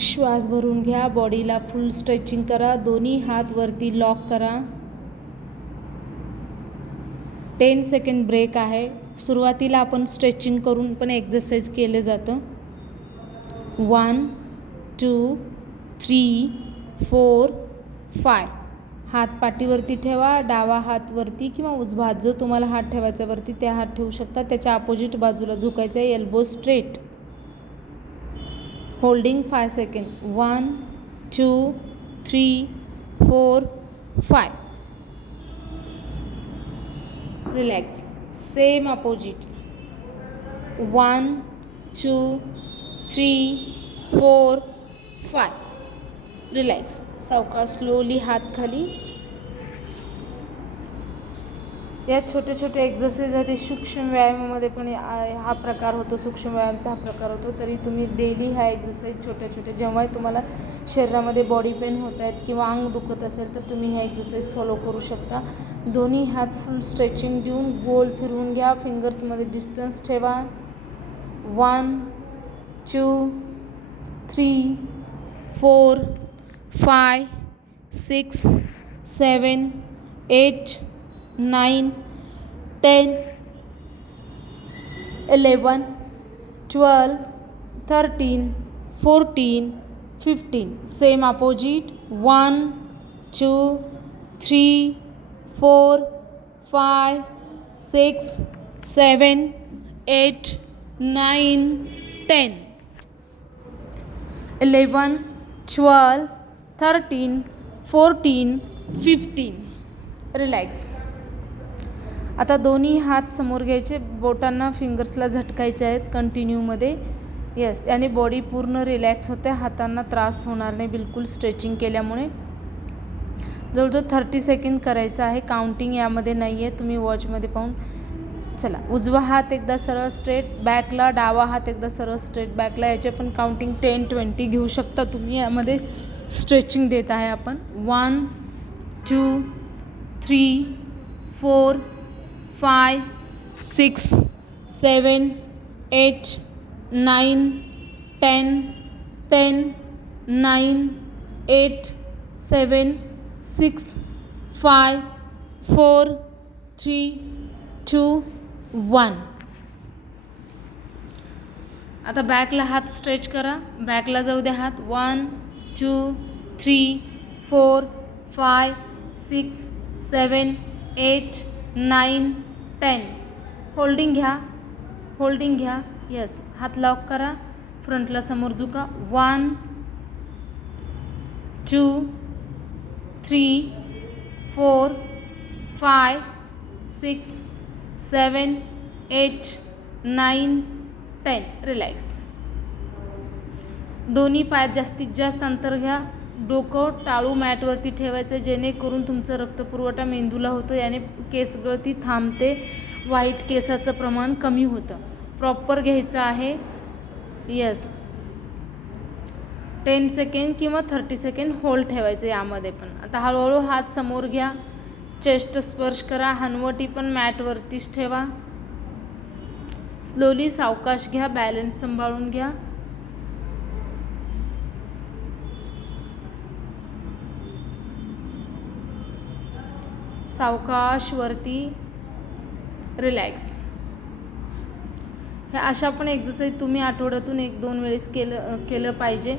श्वास भरून घ्या बॉडीला फुल स्ट्रेचिंग करा दोन्ही हात वरती लॉक करा. टेन सेकंड ब्रेक आहे. सुरुवातीला आपण स्ट्रेचिंग करून पण एक्झरसाईज केलं जातं. One two three four five हात पाठीवरती ठेवा डावा हात वरती किंवा उजवा हात जो तुम्हाला हात ठेवायचा वरती त्या हात ठेवू शकता. त्याच्या अपोजिट बाजूला झुकायचं आहे elbow straight holding five second one two three four five relax same opposite one two three four five relax सावकाश स्लोली हात खाली या छोटे छोटे एक्झरसाईज आहे ते सूक्ष्म व्यायामामध्ये पण हा प्रकार होतो सूक्ष्म व्यायामाचा हा प्रकार होतो. तरी तुम्ही डेली ह्या एक्झरसाईज छोट्या छोट्या जेव्हाही तुम्हाला शरीरामध्ये बॉडी पेन होत आहेत किंवा अंग दुखत असेल तर तुम्ही ह्या एक्झरसाईज फॉलो करू शकता. दोन्ही हात फुल स्ट्रेचिंग देऊन गोल फिरवून घ्या. फिंगर्समध्ये डिस्टन्स ठेवा. One two three four five six seven eight nine ten eleven twelve thirteen fourteen fifteen same opposite one two three four five six seven eight nine ten eleven twelve thirteen fourteen fifteen relax आता दोन्ही हात समोर घ्यायचे बोटांना फिंगर्सला झटकायचे आहेत कंटिन्यूमध्ये येस याने बॉडी पूर्ण रिलॅक्स होते हातांना त्रास होणार नाही बिलकुल स्ट्रेचिंग केल्यामुळे. जवळजवळ थर्टी सेकंड करायचं आहे काउंटिंग यामध्ये नाही आहे तुम्ही वॉचमध्ये पाहून चला. उजवा हात एकदा सरळ स्ट्रेट बॅकला डावा हात एकदा सरळ स्ट्रेट बॅकला याचे पण काउंटिंग टेन ट्वेंटी घेऊ शकता तुम्ही यामध्ये स्ट्रेचिंग देत आहे आपण. One two three four five six seven eight nine ten ten nine eight seven six five four three two one आता बॅकला हात स्ट्रेच करा. बॅकला जाऊ द्या हात. One two three four five six seven eight nine ten. Holding घ्या. Holding घ्या. यस हात लॉक करा. फ्रंटला समोर झुका. One two three four five six seven eight nine ten relax दोन्ही पायात जास्तीत जास्त अंतर घ्या. डोकं टाळू मॅटवरती ठेवायचं जेणेकरून तुमचा रक्तपुरवठा मेंदूला होतो याने केसगळती थांबते वाईट केसाचं प्रमाण कमी होतं. प्रॉपर घ्यायचं आहे. यस टेन सेकंड किंवा थर्टी सेकंड होल्ड ठेवायचं यामध्ये पण. आता हळूहळू हात समोर घ्या. चेस्ट स्पर्श करा. हनवटी पण मॅटवरतीच ठेवा. स्लोली सावकाश घ्या. बॅलन्स सांभाळून घ्या. सावकाश वरती रिलॅक्स ह्या अशा पण एक्झरसाईज तुम्ही आठवड्यातून एक दोन वेळेस केलं केलं पाहिजे.